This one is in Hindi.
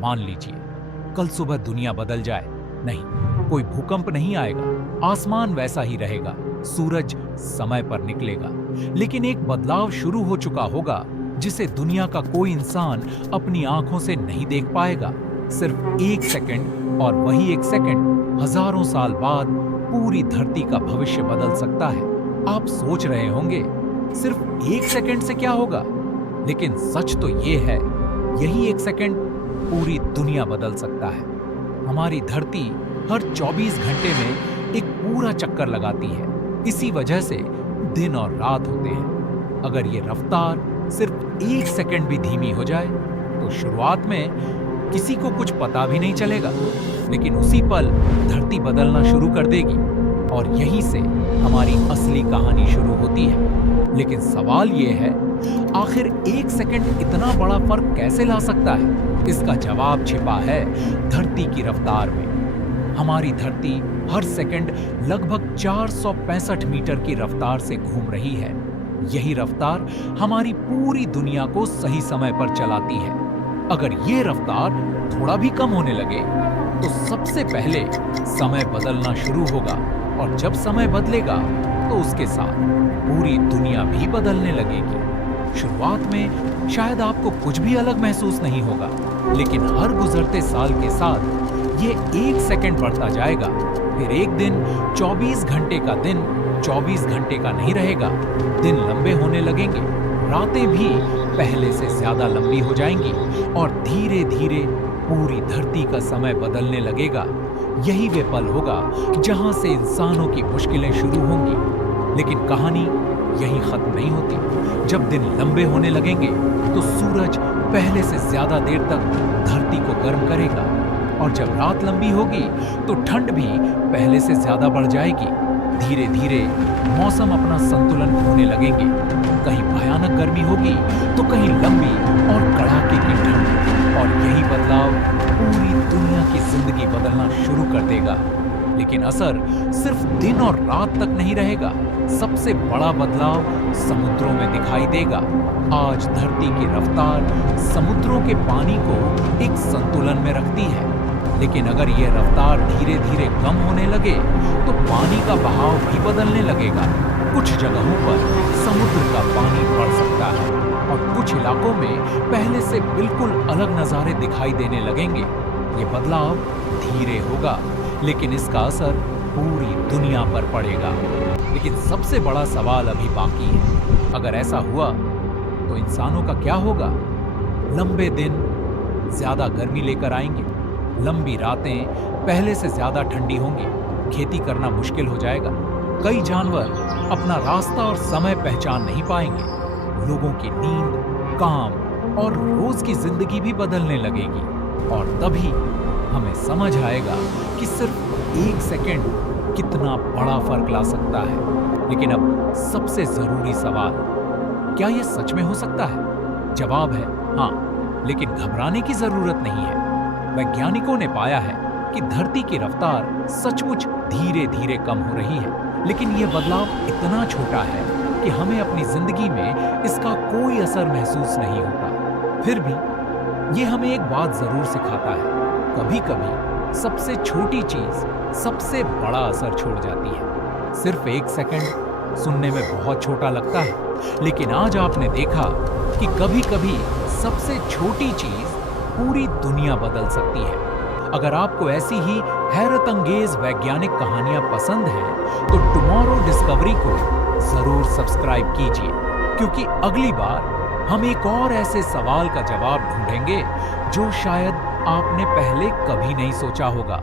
मान लीजिए कल सुबह दुनिया बदल जाए, नहीं, कोई भूकंप नहीं आएगा, आसमान वैसा ही रहेगा, सूरज समय पर निकलेगा, लेकिन एक बदलाव शुरू हो चुका होगा जिसे दुनिया का कोई इंसान अपनी आंखों से नहीं देख पाएगा। सिर्फ एक सेकंड, और वही एक सेकंड हजारों साल बाद पूरी धरती का भविष्य बदल सकता है। आप सोच रहे होंगे सिर्फ एक सेकंड से क्या होगा, लेकिन सच तो ये है, यही एक सेकंड पूरी दुनिया बदल सकता है। हमारी धरती हर 24 घंटे में एक पूरा चक्कर लगाती है, इसी वजह से दिन और रात होते हैं। अगर ये रफ्तार सिर्फ एक सेकंड भी धीमी हो जाए तो शुरुआत में किसी को कुछ पता भी नहीं चलेगा, लेकिन उसी पल धरती बदलना शुरू कर देगी और यहीं से हमारी असली कहानी शुरू होती है। लेकिन सवाल ये है, आखिर एक सेकंड इतना बड़ा फर्क कैसे ला सकता है? इसका जवाब छिपा है धरती की रफ्तार में। हमारी धरती हर सेकंड लगभग 465 मीटर की रफ्तार से घूम रही है। यही रफ्तार हमारी पूरी दुनिया को सही समय पर चलाती है। अगर ये रफ्तार थोड़ा भी कम होने लगे तो सबसे पहले समय बदलना शुरू होगा, और जब समय बदलेगा तो उसके साथ पूरी दुनिया भी बदलने लगेगी। शुरुआत में शायद आपको कुछ भी अलग महसूस नहीं होगा, लेकिन हर गुजरते साल के साथ ये एक सेकंड बढ़ता जाएगा। फिर एक दिन 24 घंटे का दिन 24 घंटे का नहीं रहेगा, दिन लंबे होने लगेंगे, रातें भी पहले से ज्यादा लंबी हो जाएंगी और धीरे धीरे पूरी धरती का समय बदलने लगेगा। यही वे पल होगा जहां से इंसानों की मुश्किलें शुरू होंगी। लेकिन कहानी यहीं खत्म नहीं होती। जब दिन लंबे होने लगेंगे तो सूरज पहले से ज्यादा देर तक धरती को गर्म करेगा, और जब रात लंबी होगी तो ठंड भी पहले से ज्यादा बढ़ जाएगी। धीरे धीरे मौसम अपना संतुलन खोने लगेंगे। कहीं भयानक गर्मी होगी तो कहीं लंबी और कड़ाके की ठंड, और यही बदलाव पूरी दुनिया की जिंदगी बदलना शुरू कर देगा। लेकिन असर सिर्फ दिन और रात तक नहीं रहेगा। सबसे बड़ा बदलाव समुद्रों में दिखाई देगा। आज धरती की रफ्तार समुद्रों के पानी को एक संतुलन में रखती है, लेकिन अगर यह रफ्तार धीरे धीरे कम होने लगे तो पानी का बहाव भी बदलने लगेगा। कुछ जगहों पर समुद्र का पानी बढ़ सकता है और कुछ इलाकों में पहले से बिल्कुल अलग नजारे दिखाई देने लगेंगे। ये बदलाव धीरे होगा, लेकिन इसका असर पूरी दुनिया पर पड़ेगा। लेकिन सबसे बड़ा सवाल अभी बाकी है, अगर ऐसा हुआ तो इंसानों का क्या होगा? लंबे दिन ज्यादा गर्मी लेकर आएंगे, लंबी रातें पहले से ज्यादा ठंडी होंगी, खेती करना मुश्किल हो जाएगा, कई जानवर अपना रास्ता और समय पहचान नहीं पाएंगे, लोगों की नींद, काम और रोज की जिंदगी भी बदलने लगेगी। और तभी हमें समझ आएगा कि सिर्फ एक सेकंड कितना बड़ा फर्क ला सकता है। लेकिन अब सबसे जरूरी सवाल, क्या यह सच में हो सकता है? जवाब है हाँ, लेकिन घबराने की जरूरत नहीं है। वैज्ञानिकों ने पाया है कि धरती की रफ्तार सचमुच धीरे धीरे कम हो रही है, लेकिन यह बदलाव इतना छोटा है कि हमें अपनी जिंदगी में इसका कोई असर महसूस नहीं होता। फिर भी यह हमें एक बात जरूर सिखाता है, कभी कभी सबसे छोटी चीज सबसे बड़ा असर छोड़ जाती है। सिर्फ एक सेकंड सुनने में बहुत छोटा लगता है, लेकिन आज आपने देखा कि कभी कभी सबसे छोटी चीज पूरी दुनिया बदल सकती है। अगर आपको ऐसी ही हैरत अंगेज वैज्ञानिक कहानियां पसंद हैं, तो टुमारो डिस्कवरी को जरूर सब्सक्राइब कीजिए, क्योंकि अगली बार हम एक और ऐसे सवाल का जवाब ढूंढेंगे जो शायद आपने पहले कभी नहीं सोचा होगा।